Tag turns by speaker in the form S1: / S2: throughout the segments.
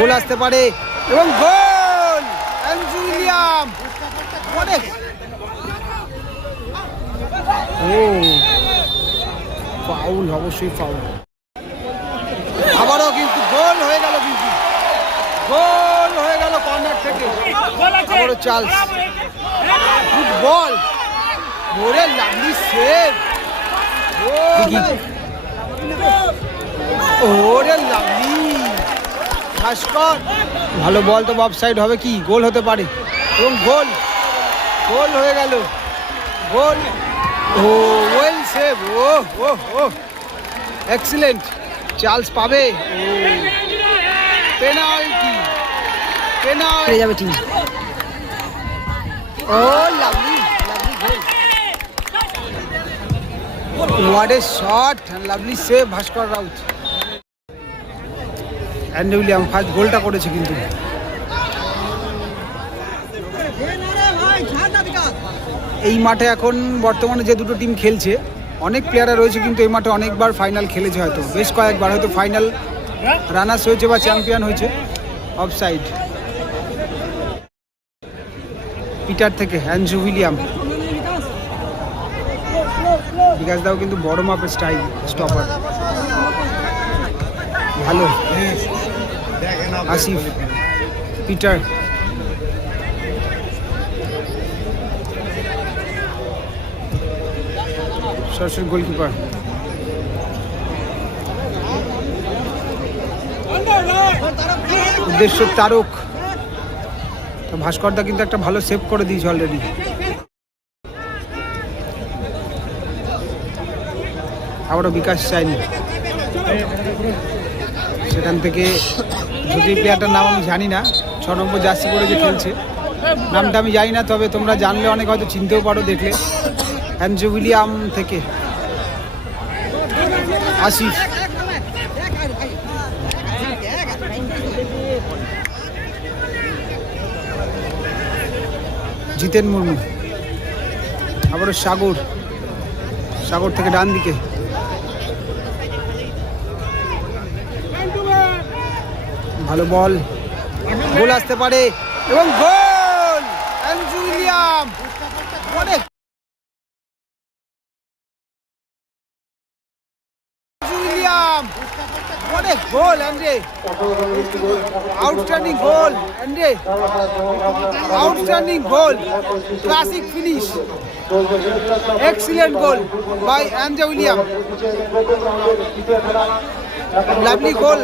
S1: গোল আসতে পারে এবং গোল! উইলিয়াম! অনেক ও ফাউল অবশ্যই ফাউল। আবারও কিন্তু গোল হয়ে গেল কিন্তু। গোল হয়ে গেল কর্নার থেকে। আবারও চার্লস গুড বল। ওরে লাভলি সেভ। ওরে লাভলি। ভাস্কর ভালো বল তো অফ সাইড হবে কি? গোল হতে পারে। এবং গোল। গোল হয়ে গেল। Goal. Oh well save oh oh oh. Excellent Charles পাবে। পেনাল্টি পেনাল্টি যাবে team oh lovely lovely goal what a shot lovely save Bhaskar Raut and William first গোলটা করেছে কিন্তু। এই মাঠে এখন বর্তমানে যে দুটো টিম খেলছে, অনেক প্লেয়াররা রয়েছে কিন্তু এই মাঠে অনেকবার ফাইনাল খেলেছে হয়তো। বেশ কয়েকবার হয়তো ফাইনাল রানার্স হয়েছে বা চ্যাম্পিয়ন হয়েছে। অফ সাইড পিটার থেকে অ্যান্ড্রু উইলিয়াম বিকাশ দাও কিন্তু বড় মাপের স্টাইল স্টপার ভালো। আসিফ, পিটার। সরাসরি গোলকিপার উদ্দেশ্য তারক। ভাস্করদা কিন্তু একটা ভালো সেভ করে দিয়েছে অলরেডি আবারও বিকাশ চাইনি সেখান থেকে যদি প্লেয়ারটার নাম আমি জানি না। ছ নম্বর জার্সি পরে যে খেলছে। নামটা আমি জানি না, তবে তোমরা জানলে অনেক হয়তো চিনতেও পারো দেখলে। হ্যান্ড্রু উইলিয়াম থেকে। আসিফ। জিতেন মুর্মু। আবারও সাগর। সাগর থেকে ডান দিকে ভালো বল গোল আসতে পারে এবং গোল অ্যান্ড্রু উইলিয়াম অনেক উইলিয়াম অনেক goal Andre. Outstanding goal Andre. Outstanding goal classic finish excellent goal by Andre William lovely goal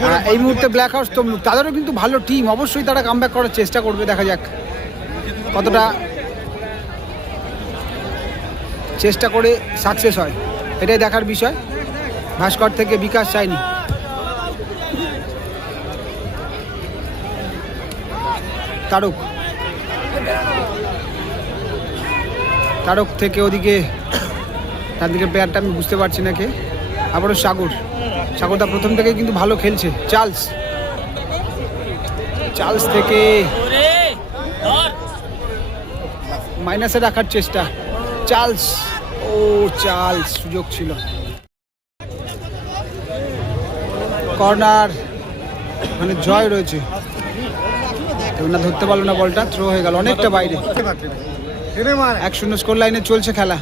S1: হ্যাঁ, এই মুহূর্তে ব্ল্যাক হাউস তমলুক তাদেরও কিন্তু ভালো টিম অবশ্যই তারা কাম করার চেষ্টা করবে দেখা যাক। কতটা চেষ্টা করে সাকসেস হয়, এটাই দেখার বিষয়। ভাস্কর থেকে বিকাশ চাইনি। তারক। তারক থেকে ওদিকে তার দিকে প্লেয়ারটা আমি বুঝতে পারছি না কে। আবারও সাগর। সাগরদা প্রথম থেকে কিন্তু ভালো খেলছে। চার্লস। চার্লস থেকে মাইনাসে রাখার চেষ্টা। চার্লস, ও চার্লস, সুযোগ ছিল। কর্নার মানে জয় রয়েছে। না ধরতে পারল না বলটা থ্রো হয়ে গেল। অনেকটা বাইরে। এক শূন্য স্কোর লাইনে চলছে খেলা।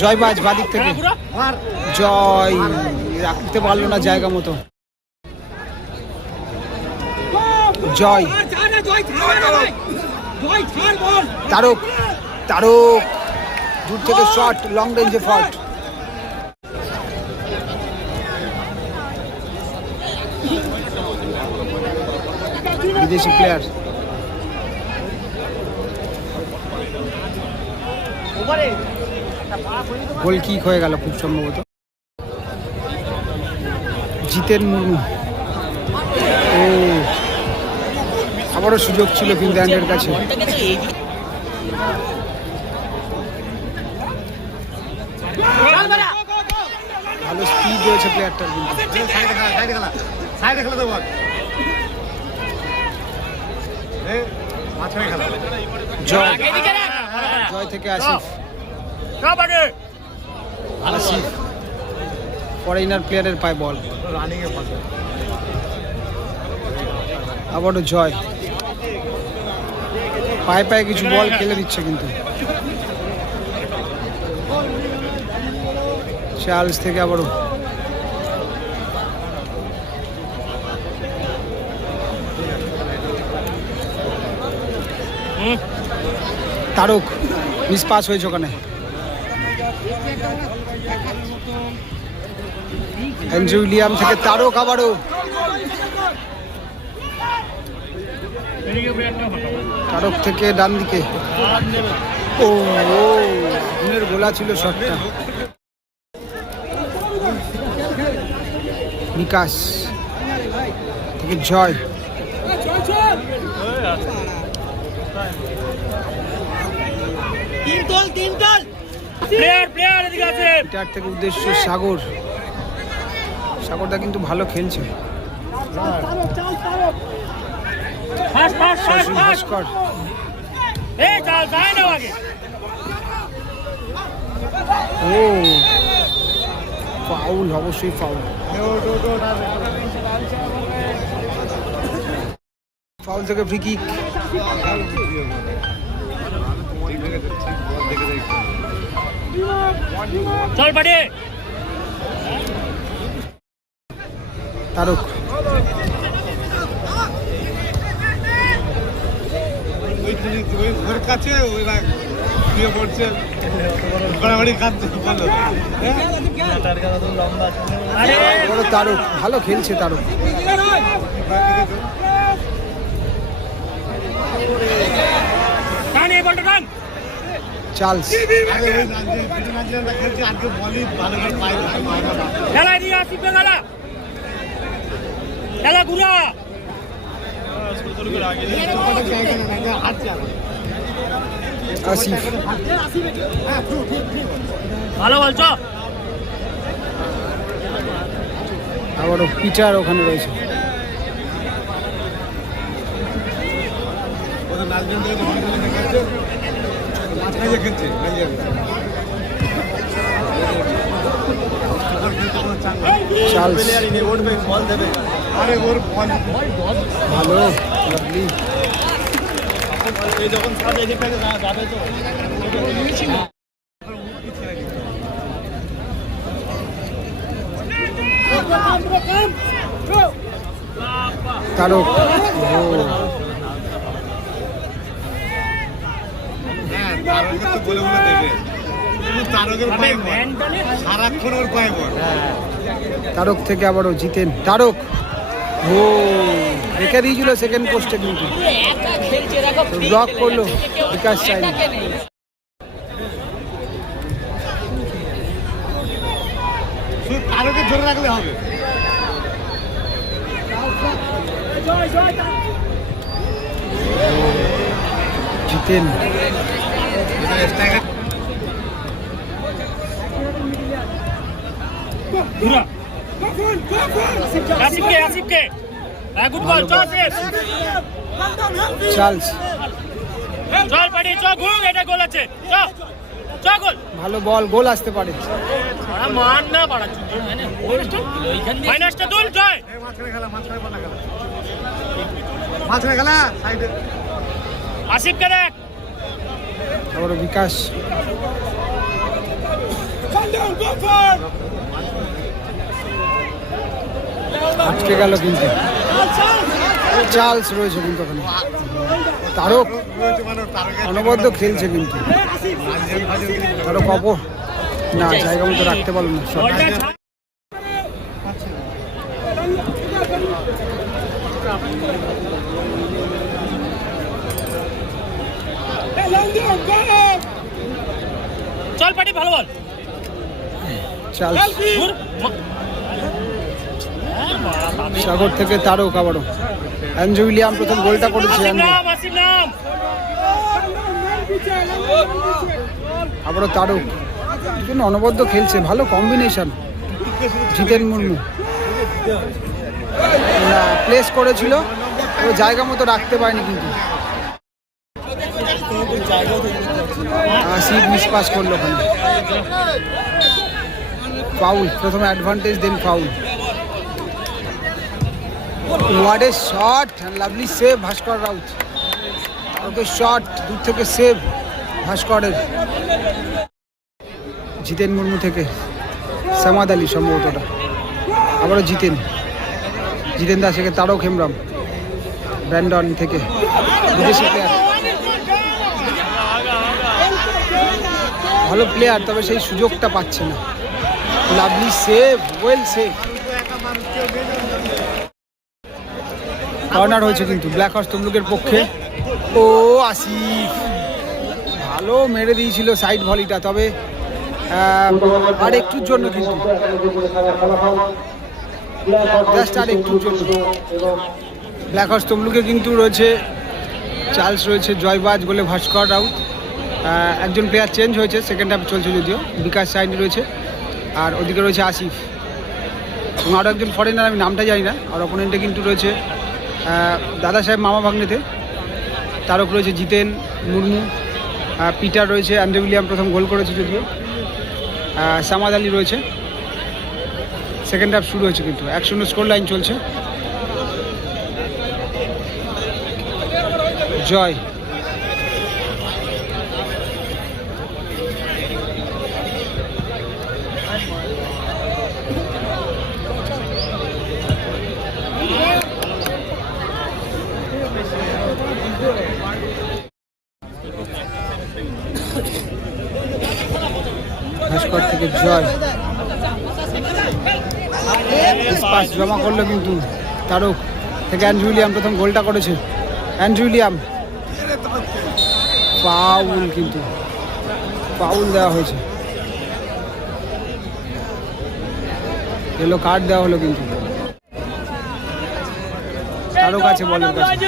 S1: জয়বাজ বাদিক থেকে। জয়। রাখতে পারল না জায়গা মতো। জয়। তারক তারক। দূর থেকে শট লং রেঞ্জে ফট বিদেশি প্লেয়ার গোল কিক হয়ে গেল খুব সম্ভবত। জিতেন মুর্মু আবারও সুযোগ ছিল কিন্তু অ্যান্ডের কাছে। ভালো স্পিড রয়েছে প্লেয়ারটার কিন্তু। জয়। জয় থেকে আসিফ। আসিফ। ফরেনার প্লেয়ারের পায় বল
S2: রানিং এ
S1: আবারও জয়। পায়ে পায়ে কিছু বল খেলে দিচ্ছে কিন্তু। চার্লস থেকে আবারও। তারক মিস পাস হয়েছে ওখানে। অ্যান্ড্রু উইলিয়াম থেকে তারক আবারও। তারক থেকে ডান দিকে। ও গোলা ছিল শটটা। বিকাশ থেকে জয়।
S3: প্লেয়ার প্লেয়ার এদিকে আছে।
S1: এটার থেকে উদ্দেশ্য সাগর। সাগরদা কিন্তু ভালো খেলছে।
S3: Fast fast fast fast
S1: Bhaskar
S3: এই চাল যায় না আগে।
S1: ও ফাউল অবশ্যই ফাউল ফাউল থেকে ফ্রি কিক
S3: চল পাটি
S1: তারক।
S2: ওই কাছে ওরা খাচ্ছে
S1: বড় তারক ভালো খেলছে তারক। চার্লস।
S2: ভালো
S3: নিয়ে আসি খেলা ঘুরা
S2: চোখটা জায়গা না নাইজেরিয়া হারছে এখন।
S1: আসিফ।
S3: ভালো বলছ?
S1: আবারও পিটার ওখানে রয়েছে। চার্লস
S2: বল দেবে। আরে ওর
S1: ভালো লাভলি
S2: এই যখন সব এদিক থেকে যাবে তো
S1: তারক
S2: হ্যাঁ বল?
S1: তারক থেকে আবারও জিতেন। তারক। ও রেখে দিয়েছিল সেকেন্ড পোস্টে কিন্তু। ব্লক করল বিকাশ চাইনি
S2: শুধু তারকে ধরে রাখলে হবে।
S1: জিতেন।
S3: ঘুরা আসিফকে আসিফকে। হ্যাঁ গুড বল চল
S1: চার্লস।
S3: চল পাটি চল ঘুর এটা গোল আছে। চল চল গোল।
S1: ভালো বল গোল আসতে পারে।
S3: মান না বাড়াচ্ছি। মাইনাসটা তুল জয়।
S2: মাঝখানে খেলা সাইডে
S3: আসিফকে দেখ।
S1: আবারও বিকাশ। আটকে গেল কিন্তু। চার্লস রয়েছে কিন্তু ওখানে। তারক অনবদ্য খেলছে কিন্তু। তারক অপর না জায়গা মতো রাখতে পারল না
S3: ছাড়। চল পাটি ভালো বল। ঘুর
S1: সাগর থেকে তারক আবারও। অ্যান্ড্রু উইলিয়াম প্রথম গোলটা করেছে আবারও তারক। জন্য অনবদ্য খেলছে ভালো কম্বিনেশন জিতেন মুর্মু। প্লেস করেছিল। ও জায়গা মতো রাখতে পারেনি কিন্তু। আসিফ মিস পাস করল ওখানে। ফাউল প্রথমে advantage then foul what a shot lovely save Bhaskar Raut. Okay shot দূর থেকে সেভ ভাস্করের। জিতেন মুর্মু থেকে সামাদ আলী সম্ভবত আবারও জিতেন। জিতেন দাস থেকে তারক হেমব্রম। ব্র্যান্ডন থেকে বিদেশি প্লেয়ার ভালো প্লেয়ার তবে সেই সুযোগটা পাচ্ছে না। Lovely save well save corner হয়েছে কিন্তু ব্ল্যাক হর্স তমলুকের পক্ষে। ও, আসিফ। ভালো মেরে দিয়েছিল সাইড ভলিটা তবে আর একটুর জন্য কিন্তু। আর একটুর জন্য। ব্ল্যাক হর্স তমলুকে কিন্তু রয়েছে চার্লস রয়েছে জয়বাজ বলে ভাস্কর রাউত একজন প্লেয়ার চেঞ্জ হয়েছে সেকেন্ড হাফ চলছে যদিও, বিকাশ সাইনি রয়েছে। আর ওদিকে রয়েছে আসিফ। এবং আরও একজন ফরেনার আমি নামটা জানি না, আর অপোনেন্টে কিন্তু রয়েছে দাদা সাহেব মামা ভাগ্নেতে। তারক রয়েছে জিতেন, মুর্মু পিটার রয়েছে, অ্যান্ড্রে উইলিয়াম প্রথম গোল করেছে যদিও। সামাদ আলী রয়েছে। সেকেন্ড হাফ শুরু হয়েছে কিন্তু, এক শূন্য স্কোর লাইন চলছে। জয় ভাস্কর থেকে জয় পাস জমা করল কিন্তু তারক থেকে অ্যান্ড্রু উইলিয়াম প্রথম গোলটা করেছে। Andrew William. পাউল কিন্তু। পাউল দেওয়া হয়েছে। এলো কার্ড দেওয়া হলো কিন্তু। তারক আছে বলের কাছে।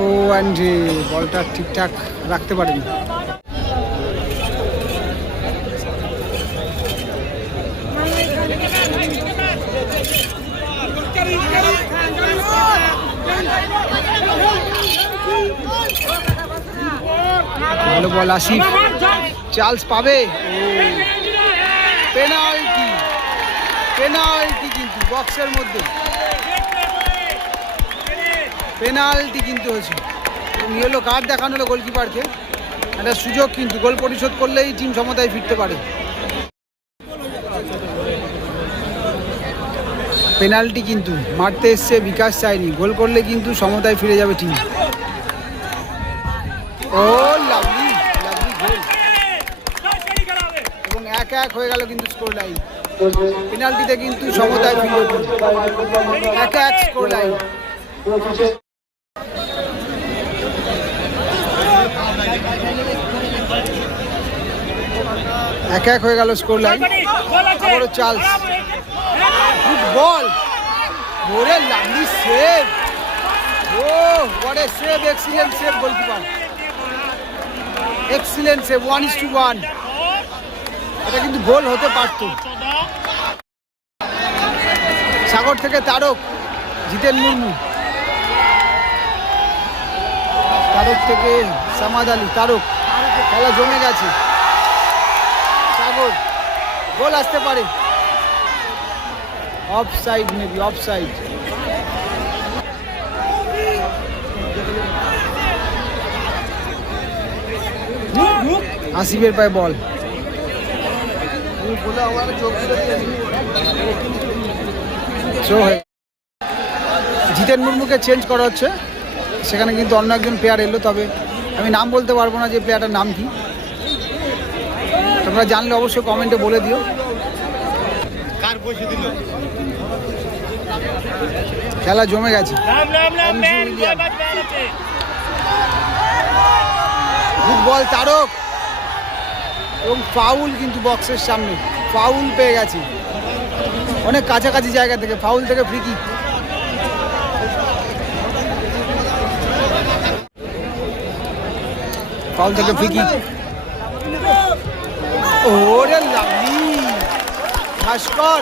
S1: ও অ্যান্ড্রি, বলটা ঠিকঠাক রাখতে পারেনি। ভালো বল, আসিফ। চার্লস পাবে? পেনাল্টি। পেনাল্টি কিন্তু, বক্সের মধ্যে। পেনাল্টি কিন্তু হয়েছে। ইয়েলো কার্ড দেখানো হলো গোলকিপারকে। একটা সুযোগ কিন্তু, গোল পরিশোধ করলেই টিম সমতায় ফিরতে পারে। পেনাল্টি কিন্তু, মারতে এসছে বিকাশ চায়নি গোল করলে কিন্তু সমতায় ফিরে যাবে team. Oh lovely lovely goal. এবং এক এক হয়ে গেল কিন্তু স্কোর লাইন পেনাল্টিতে কিন্তু সমতায় এক এক স্কোর লাইন এক এক হয়ে গেল স্কোর লাইন আবারও চার্লস গুড বল ওরে lovely save oh what a save excellent save goalkeeper excellent save one is to one এটা কিন্তু গোল হতে পারতো। সাগর থেকে তারক, জিতেন মুর্মু। তারক থেকে সামাদ আলী, তারক, খেলা জমে গেছে। সাগর, গোল আসতে পারে। Off side maybe off side আসিফের পায়ে বল। জিতেন মুর্মুকে চেঞ্জ করা হচ্ছে। সেখানে কিন্তু অন্য একজন প্লেয়ার এলো তবে আমি নাম বলতে পারব না যে প্লেয়ারটার নাম কি। তোমরা জানলে অবশ্যই কমেন্টে বলে দিও। খেলা জমে গেছে।
S3: Ram Ram
S1: Andrew
S3: man
S1: William.
S3: জয়বাদ ম্যান আছে
S1: ফুটবল তারক এবং ফাউল কিন্তু বক্সের সামনে। ফাউল পেয়ে গেছে। অনেক কাছাকাছি জায়গা থেকে ফাউল থেকে ফ্রি কিক ফাউল থেকে ফ্রি কিক ওরে lovely! Bhaskar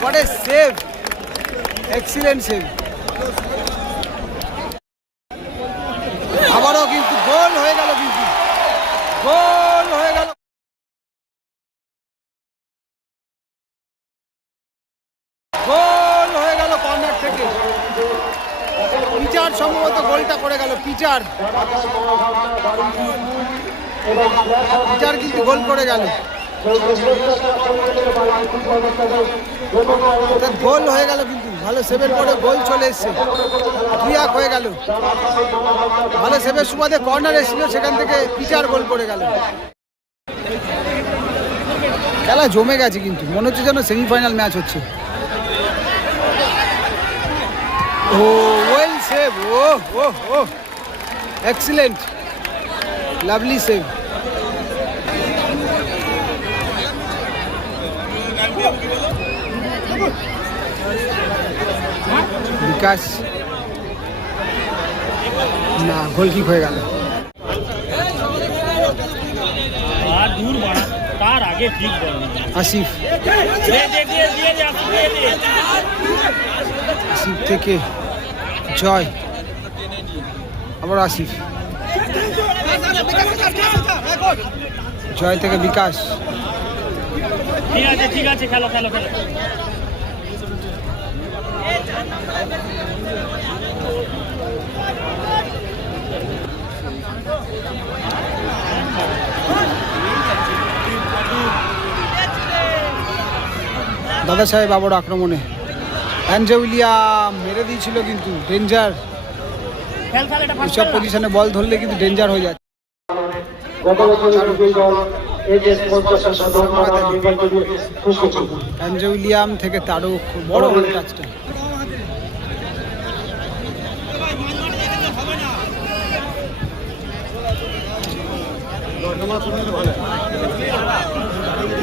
S1: what save excellent save goal হয়ে গেল গোল হয়ে গেল কর্নার থেকে পিচার সম্ভবত গোলটা করে গেল পিচার পিচার কিন্তু গোল করে গেল? গোল হয়ে গেল কিন্তু। ভালো সেভের পরে গোল চলে এসছে। দুই হয়ে গেল। ভালো সেভের সুবাদে কর্নার এসেছিল, সেখান থেকে পিচার গোল করে গেল। খেলা জমে গেছে কিন্তু। মনে হচ্ছে যেন সেমিফাইনাল ম্যাচ হচ্ছে। ও, well save. Oh oh oh excellent. Lovely save. Bikash না গোল কিক হয়ে গেল।
S3: তার আগে ঠিক
S1: আসিফ।
S3: আসিফ
S1: থেকে জয়। আবার আসিফ। জয় থেকে বিকাশ।
S3: ঠিক আছে ঠিক আছে খেলো খেলো খেলো।
S1: দাদা সাহেব আবার আক্রমণে। অ্যান্ড্রে উইলিয়াম মেরে দিয়েছিল কিন্তু ডেঞ্জার এসব পজিশনে বল ধরলে কিন্তু ডেঞ্জার হয়ে যাচ্ছে অ্যান্ড্রে উইলিয়াম থেকে তারক বড় হলো কাজটা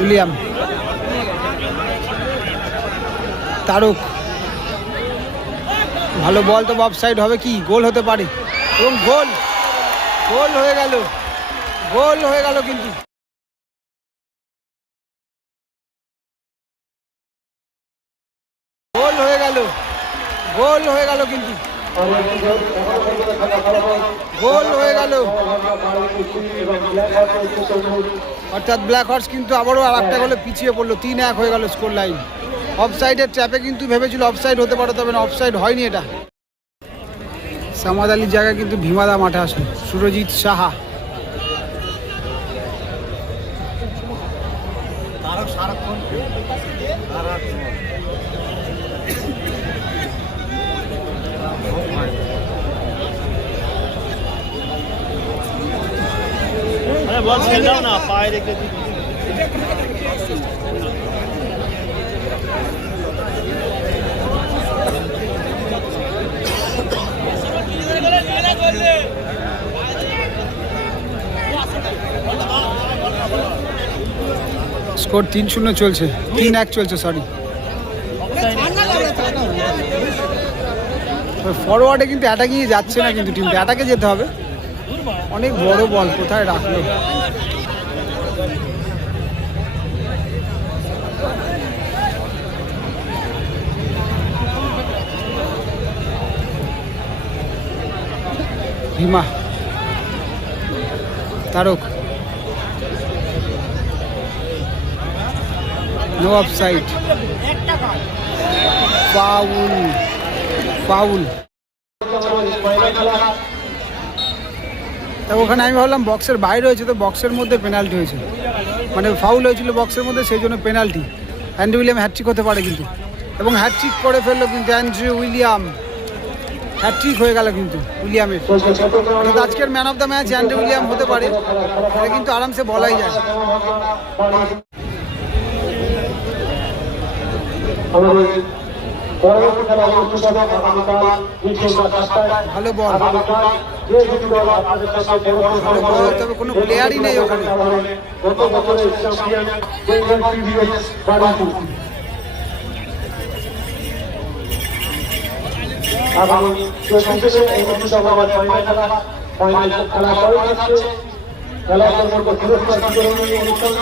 S1: উইলিয়াম। তারক। ভালো বল তো অফ সাইড হবে কি? গোল হতে পারে। এবং গোল। গোল হয়ে গেল। গোল হয়ে গেল কিন্তু। গোল হয়ে গেল। গোল হয়ে গেল কিন্তু। গোল হয়ে গেল। অর্থাৎ ব্ল্যাক হর্স কিন্তু আবারও আর একটা গোলে পিছিয়ে পড়ল। তিন এক হয়ে গেল স্কোর লাইন অফ সাইডের ট্র্যাপে কিন্তু ভেবেছিল অফ সাইড হতে পারে তবে অফ সাইড হয়নি এটা। সামাদ আলীর জায়গায় কিন্তু ভীমাদা মাঠে আসলো সুরজিৎ সাহা।
S2: সারাক্ষণ সারাক্ষণ
S3: বল ছেড়ে দাও না পায়ে রেখে দিই
S1: স্কোর তিন শূন্য চলছে। তিন এক চলছে সরি ফরওয়ার্ডে কিন্তু অ্যাটাকিংয়ে যাচ্ছে না কিন্তু টিমটা অ্যাটাকে যেতে হবে। অনেক বড় বল কোথায় রাখল? Bhima. Tarak. No off side foul. Foul. তা ওখানে আমি ভাবলাম বক্সের বাইরে হয়েছে, তো বক্সের মধ্যে পেনাল্টি হয়েছে। মানে ফাউল হয়েছিল বক্সের মধ্যে, সেই জন্য পেনাল্টি অ্যান্ড্রু উইলিয়াম হ্যাট্রিক হতে পারে কিন্তু। এবং হ্যাট্রিক করে ফেলল কিন্তু অ্যান্ড্রু উইলিয়াম হ্যাট্রিক হয়ে গেল কিন্তু উইলিয়ামের। অর্থাৎ আজকের man of the match Andrew William হতে পারে, এটা কিন্তু আরামসে বলাই যায়। ভালো বল তবে কোনো প্লেয়ারই নেই ওখানে।
S4: টিভিএস চব্বিশে এই অনুষ্ঠিত ফাইনাল খেলা ফাইনাল খেলা পরে থাকছে খেলার জন্য পুরস্কার বিতরণী অনুষ্ঠান।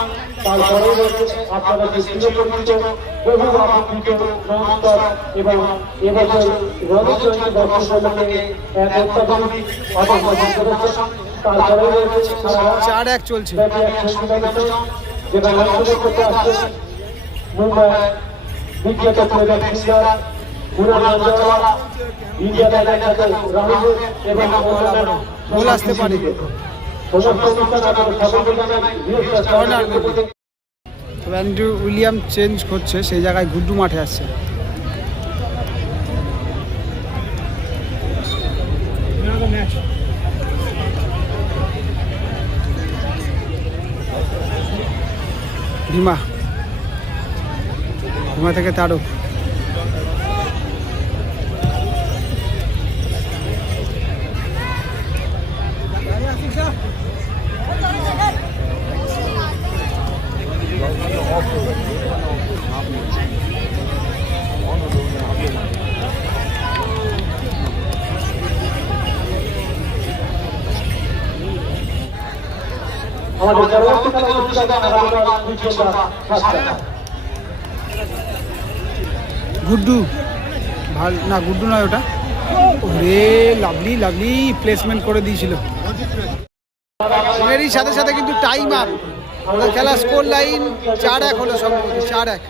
S4: আপনারা স্ক্রিনে পরিচিত বহু আপত্তিত নমস্কার এবং এবছর রবীন্দ্র দর্শন সম্মেলনে এক অত্যাধুনিক আদর্শ প্রদর্শন।
S2: তারপরে রয়েছে
S1: চার এক চলছে।
S2: যেখানে অংশগ্রহণ করতে আসছে মুম্বাই বিখ্যাত
S1: গোল আসতে পারে। অ্যান্ড্রু উইলিয়াম চেঞ্জ করছে সেই জায়গায় গুড্ডু মাঠে আসছে। ভীমা। ভীমা থেকে তারক
S2: আমাদের
S1: গুড্ডু ভালো না গুড্ডু নয় ওটা। ওরে লাভলি লাভলি প্লেসমেন্ট করে দিয়েছিল। এরই সাথে সাথে কিন্তু টাইম আপ খেলা স্কোর লাইন চার এক হলো সম্ভবত, চার এক।